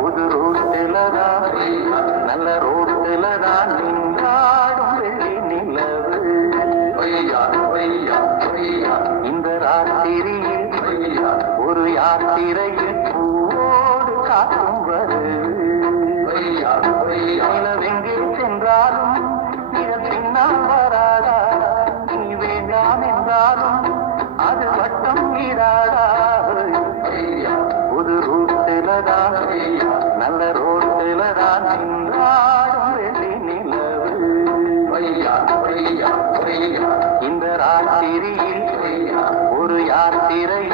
புது ரோட்டிலதான் நல்ல ரோட்டிலதான் நின்றாடும் வெள்ளி நிலவு. இந்த ராத்திரியில் ஒரு யாத்திரையில் பூவோடு காற்றும் வருது. நிலவெங்கே சென்றாலும் நிழல் பின்னால் வராதா? நீ வேண்டாம் என்றாலும் அது வட்டம் இடாதா? புது ரூட்டிலதான் நல்ல ரோட்டிலதான் நின்றாடும் வெள்ளி நிலவு. இந்த ராத்திரியில் ஒரு யாத்திரை